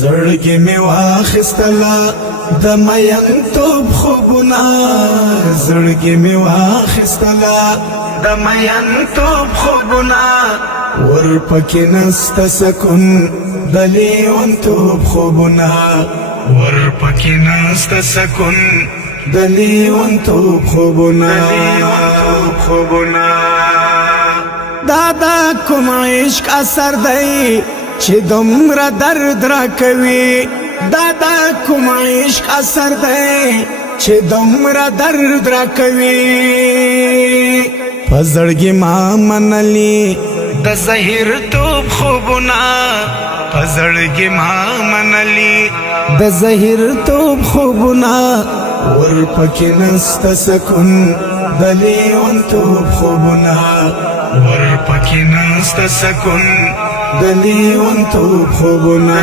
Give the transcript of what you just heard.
زړګي مې واخیستله د مینتوب خوبونه زړګي مې واخیستله د مینتوب خوبونه ورپکې نسته سکون د لیونتوب خوبونه ورپکې نسته سکون د لیونتوب خوبونه دا کوم عشق اثر دی چې دومره درد را کوي دا کوم عشق اثر دی چې دومره درد را کوي په زړګي ما منلي د زهیر توب خوبونه په زړګي ما منلي د زهیر توب خوبونه ورپکې نسته سکون د لیونتوب خوبونه ورپکې نسته سکون د لیونتوب خوبونه